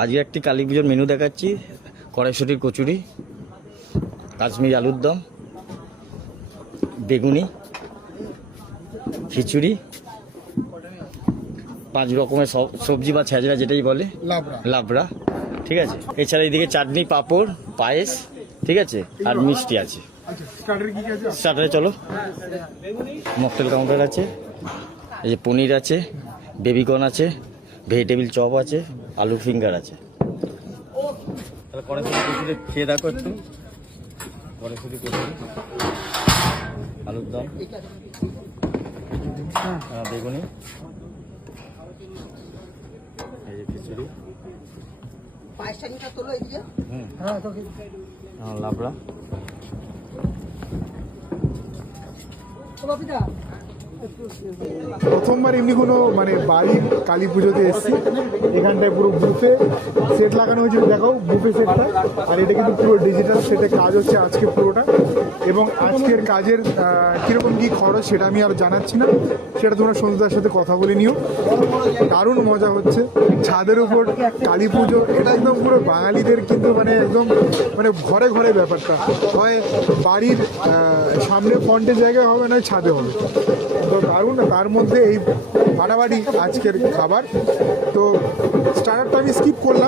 আজকে একটি কালী পুজোর মেনু দেখাচ্ছি। কড়াইশুঁটির কচুরি, কাশ্মীরি আলুর দম, বেগুনি, খিচুড়ি, 5 রকমের সবজি বা ছ্যাঁচড়া যেটাই বলে, লাবড়া, ঠিক আছে। এছাড়া এইদিকে চাটনি, পাঁপড়, পায়েস, ঠিক আছে, আর মিষ্টি আছে। স্টার্টারে চলো। মকটেল কাউন্টার আছে, এই যে পনির আছে, বেবিকর্ন আছে, ভেজিটেবিল চপ আছে, আলু ফিঙ্গার আছে। তাহলে কড়াইশুঁটি কচুরি খেয়ে দেখো একটু। কড়াইশুঁটি কচুরি, আলুর দম, বেগুনি, এই যে খিচুড়ি, লাবড়া। প্রথমবার এমনি কোনো মানে বাড়ির কালী পুজোতে এসেছি। এখানটায় পুরো বুফে সেট লাগানো হয়েছিল, দেখাও বুফে সেটটা। আর এটা কিন্তু পুরো ডিজিটাল সেটে কাজ হচ্ছে আজকে পুরোটা। এবং আজকের কাজের কীরকম কী খরচ সেটা আমি আর জানাচ্ছি না, সেটা তোমরা সন্ধ্যার সাথে কথা বলে নিও। দারুণ মজা হচ্ছে ছাদের উপর কালী পুজো। এটা একদম পুরো বাঙালিদের কিন্তু মানে একদম মানে ঘরে ঘরে ব্যাপারটা হয়। বাড়ির সামনে ফ্রন্টের জায়গায় হবে, নয় ছাদে হবে। তো দারুণ। তার মধ্যে এই ফাটাফাটি আজকের খাবার। তো স্টার্টারটা আমি স্কিপ করলাম,